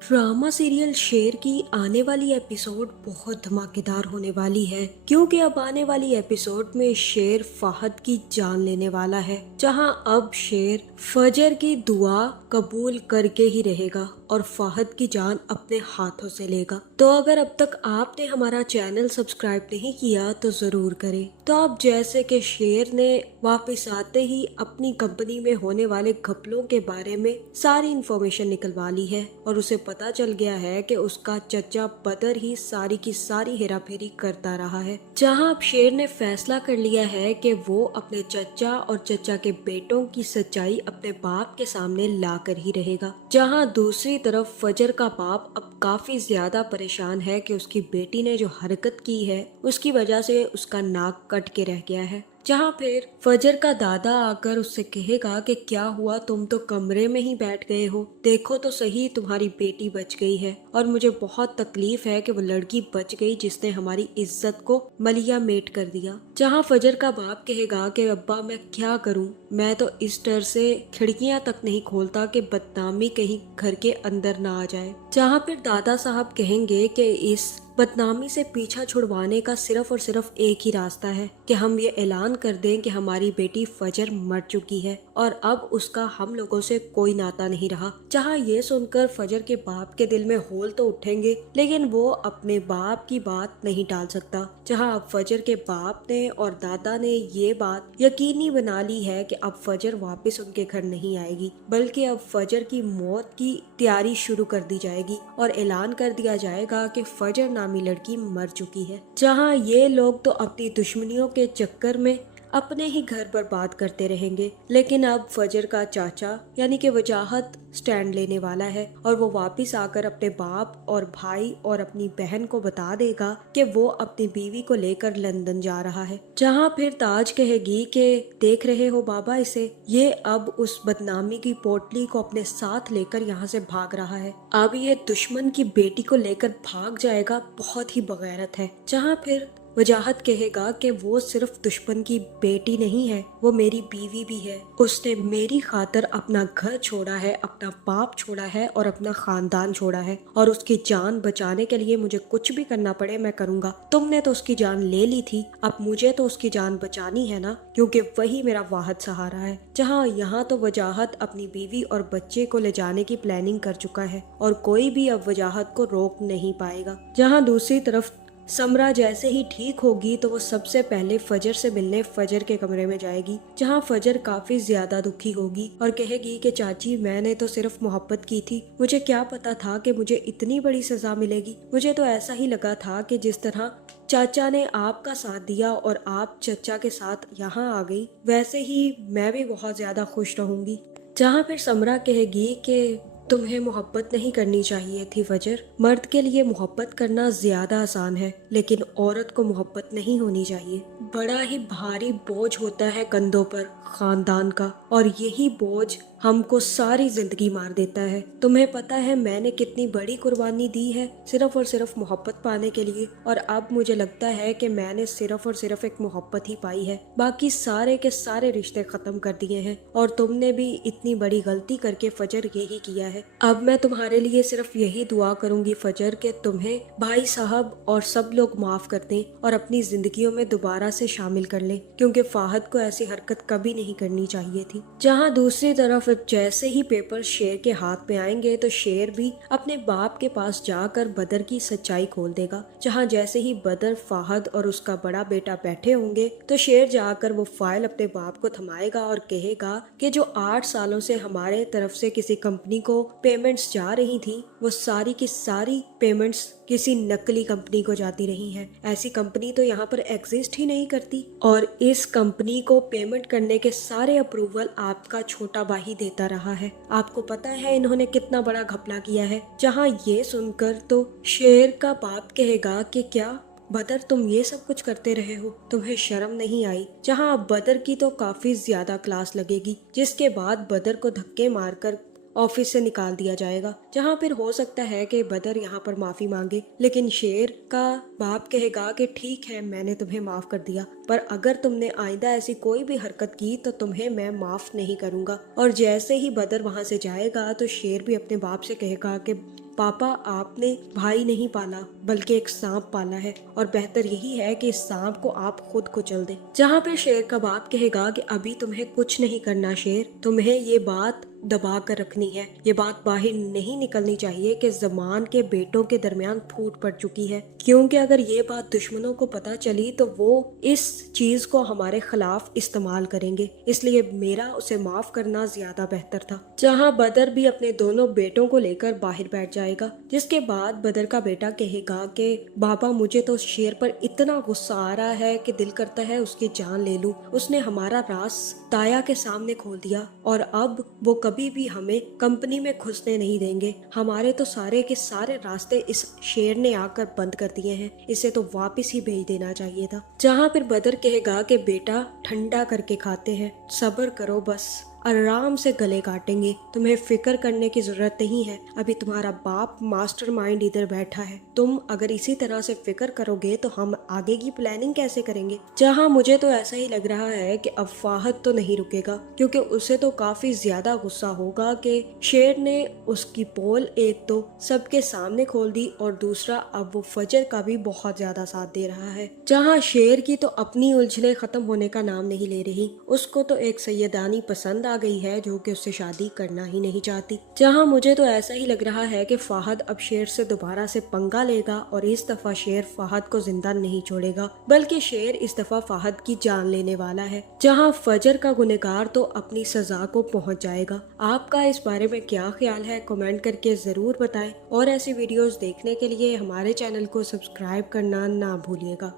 Drama serial शेर की आने वाली एपिसोड बहुत धमाकेदार होने वाली है, क्योंकि अब आने वाली एपिसोड में शेर फहद की जान लेने वाला है। जहां अब शेर फजर की दुआ कबूल करके ही रहेगा और फहद की जान अपने हाथों से लेगा। तो अगर अब तक आपने हमारा चैनल सब्सक्राइब नहीं किया तो जरूर करें। तो अब जैसे कि शेर ने वापस आते ही अपनी कंपनी में होने वाले घपलों के बारे में सारी इन्फॉर्मेशन निकलवा ली है और उसे पता चल गया है कि उसका चचा बदर ही सारी की सारी हेराफेरी करता रहा है। जहां अब शेर ने फैसला कर लिया है कि वो अपने चचा और चचा के बेटों की सच्चाई अपने बाप के सामने ला कर ही रहेगा। जहां दूसरी तरफ फजर का बाप अब काफी ज्यादा परेशान है कि उसकी बेटी ने जो हरकत की है उसकी वजह से उसका नाक कट के रह गया है। जहाँ फिर फजर का दादा आकर उससे कहेगा कि क्या हुआ, तुम तो कमरे में ही बैठ गए हो, देखो तो सही तुम्हारी बेटी बच गई है और मुझे बहुत तकलीफ है कि वो लड़की बच गई जिसने हमारी इज्जत को मलिया मेट कर दिया। जहाँ फजर का बाप कहेगा कि अब्बा मैं क्या करूं, मैं तो इस डर से खिड़कियां तक नहीं खोलता कि बदनामी कहीं घर के अंदर ना आ जाए। जहाँ फिर दादा साहब कहेंगे कि इस बदनामी से पीछा छुड़वाने का सिर्फ और सिर्फ एक ही रास्ता है कि हम ये ऐलान कर दें कि हमारी बेटी फजर मर चुकी है और अब उसका हम लोगों से कोई नाता नहीं रहा। जहाँ ये सुनकर फजर के बाप के दिल में होल तो उठेंगे, लेकिन वो अपने बाप की बात नहीं टाल सकता। जहाँ अब फजर के बाप ने और दादा ने ये बात यकीनी बना ली है कि अब फजर वापस उनके घर नहीं आएगी, बल्कि अब फजर की मौत की तैयारी शुरू कर दी जाएगी और ऐलान कर दिया जाएगा कि फजर नामी लड़की मर चुकी है। जहां ये लोग तो अपनी दुश्मनियों के चक्कर में अपने ही घर बर्बाद करते रहेंगे, लेकिन अब फजर का चाचा यानी कि वजाहत स्टैंड लेने वाला है और वो वापस आकर अपने बाप और भाई और अपनी बहन को बता देगा कि वो अपनी बीवी को लेकर लंदन जा रहा है। जहां फिर ताज कहेगी कि देख रहे हो बाबा इसे, ये अब उस बदनामी की पोटली को अपने साथ लेकर यहाँ से भाग रहा है। अब ये दुश्मन की बेटी को लेकर भाग जाएगा, बहुत ही बगैरत है। जहाँ फिर वजाहत कहेगा कि वो सिर्फ दुश्मन की बेटी नहीं है, वो मेरी बीवी भी है। उसने मेरी खातिर अपना घर छोड़ा है, अपना बाप छोड़ा है और अपना खानदान छोड़ा है और उसकी जान बचाने के लिए मुझे कुछ भी करना पड़े मैं करूँगा। तुमने तो उसकी जान ले ली थी, अब मुझे तो उसकी जान बचानी है ना, क्योंकि वही मेरा वाहिद सहारा है। जहाँ यहाँ तो वजाहत अपनी बीवी और बच्चे को ले जाने की प्लानिंग कर चुका है और कोई भी अब वजाहत को रोक नहीं पाएगा। जहाँ दूसरी तरफ समरा जैसे ही ठीक होगी तो वो सबसे पहले फजर से मिलने फजर के कमरे में जाएगी। जहाँ फजर काफी ज्यादा दुखी होगी और कहेगी कि चाची मैंने तो सिर्फ मोहब्बत की थी, मुझे क्या पता था कि मुझे इतनी बड़ी सजा मिलेगी। मुझे तो ऐसा ही लगा था कि जिस तरह चाचा ने आपका साथ दिया और आप चचा के साथ यहाँ आ गई, वैसे ही मैं भी बहुत ज्यादा खुश रहूंगी। जहाँ फिर समरा कहेगी कि तुम्हें मोहब्बत नहीं करनी चाहिए थी फजर, मर्द के लिए मोहब्बत करना ज्यादा आसान है, लेकिन औरत को मोहब्बत नहीं होनी चाहिए। बड़ा ही भारी बोझ होता है कंधों पर खानदान का, और यही बोझ हमको सारी जिंदगी मार देता है। तुम्हें पता है मैंने कितनी बड़ी कुर्बानी दी है सिर्फ और सिर्फ मोहब्बत पाने के लिए, और अब मुझे लगता है कि मैंने सिर्फ और सिर्फ एक मोहब्बत ही पाई है, बाकी सारे के सारे रिश्ते खत्म कर दिए हैं। और तुमने भी इतनी बड़ी गलती करके फजर यही किया है। अब मैं तुम्हारे लिए सिर्फ यही दुआ करूंगी फजर कि तुम्हें भाई साहब और सब लोग माफ कर दें और अपनी जिंदगियों में दोबारा से शामिल कर लें, क्योंकि फाहद को ऐसी हरकत कभी नहीं करनी चाहिए थी। जहां दूसरी तरफ जैसे ही पेपर शेर के हाथ में आएंगे तो शेर भी अपने बाप के पास जाकर बदर की सच्चाई खोल देगा। जहां जैसे ही बदर, फाहद और उसका बड़ा बेटा बैठे होंगे तो शेर जाकर वो फाइल अपने बाप को थमाएगा और कहेगा कि जो 8 सालों से हमारे तरफ से किसी कंपनी को पेमेंट्स जा रही थी, वो सारी की सारी पेमेंट्स किसी नकली कंपनी को जाती रही हैं। ऐसी कंपनी तो यहाँ पर एग्जिस्ट ही नहीं करती, और इस कंपनी को पेमेंट करने के सारे अप्रूवल आपका छोटा भाई देता रहा है। आपको पता है इन्होंने कितना बड़ा घपला किया है। जहाँ ये सुनकर तो शेर का बाप कहेगा कि क्या बदर तुम ये सब कुछ करते रहे हो, तुम्हें शर्म नहीं आई। जहाँ अब बदर की तो काफी ज्यादा क्लास लगेगी, जिसके बाद बदर को धक्के मारकर ऑफिस से निकाल दिया जाएगा। जहाँ फिर हो सकता है कि बदर यहाँ पर माफी मांगे, लेकिन शेर का बाप कहेगा कि ठीक है मैंने तुम्हें माफ कर दिया, पर अगर तुमने आइंदा ऐसी कोई भी हरकत की तो तुम्हें मैं माफ नहीं करूंगा। और जैसे ही बदर वहाँ से जाएगा तो शेर भी अपने बाप से कहेगा कि पापा आपने भाई नहीं पाला बल्कि एक सांप पाला है और बेहतर यही है कि इस सांप को आप खुद कुचल दें। जहाँ पे शेर का बाप कहेगा कि अभी तुम्हें कुछ नहीं करना शेर, तुम्हें ये बात दबा कर रखनी है, ये बात बाहर नहीं निकलनी चाहिए कि ज़मान के बेटों के दरमियान फूट पड़ चुकी है, क्योंकि अगर ये बात दुश्मनों को पता चली तो वो इस चीज को हमारे खिलाफ इस्तेमाल करेंगे, इसलिए मेरा उसे माफ करना ज्यादा बेहतर था। जहाँ बदर भी अपने दोनों बेटों को लेकर बाहर बैठ जाएगा, जिसके बाद बदर का बेटा कहेगा कि बाबा मुझे तो शेर पर इतना गुस्सा आ रहा है कि दिल करता है उसकी जान ले लूं। उसने हमारा राज ताया के सामने खोल दिया और अब वो कभी भी हमें कंपनी में घुसने नहीं देंगे। हमारे तो सारे के सारे रास्ते इस शेर ने आकर बंद कर दिए हैं, इसे तो वापस ही भेज देना चाहिए था। जहाँ फिर बदर कहेगा कि बेटा ठंडा करके खाते हैं, सब्र करो, बस आराम से गले काटेंगे, तुम्हें फिक्र करने की जरूरत नहीं है, अभी तुम्हारा बाप मास्टरमाइंड इधर बैठा है, तुम अगर इसी तरह से फिक्र करोगे तो हम आगे की प्लानिंग कैसे करेंगे। जहाँ मुझे तो ऐसा ही लग रहा है कि अब फाहद तो नहीं रुकेगा, क्योंकि उसे तो काफी ज्यादा गुस्सा होगा कि शेर ने उसकी पोल एक तो सबके सामने खोल दी और दूसरा अब वो फजर का भी बहुत ज्यादा साथ दे रहा है। जहाँ शेर की तो अपनी उलझने खत्म होने का नाम नहीं ले रही, उसको तो एक सैयदानी पसंद आ गई है जो कि उससे शादी करना ही नहीं चाहती। जहाँ मुझे तो ऐसा ही लग रहा है कि फाहद अब शेर से दोबारा से पंगा लेगा और इस दफा शेर फाहद को जिंदा नहीं छोड़ेगा, बल्कि शेर इस दफा फाहद की जान लेने वाला है। जहाँ फजर का गुनहगार तो अपनी सजा को पहुंच जाएगा। आपका इस बारे में क्या ख्याल है, कमेंट करके जरूर बताएं और ऐसी वीडियोस देखने के लिए हमारे चैनल को सब्सक्राइब करना ना भूलिएगा।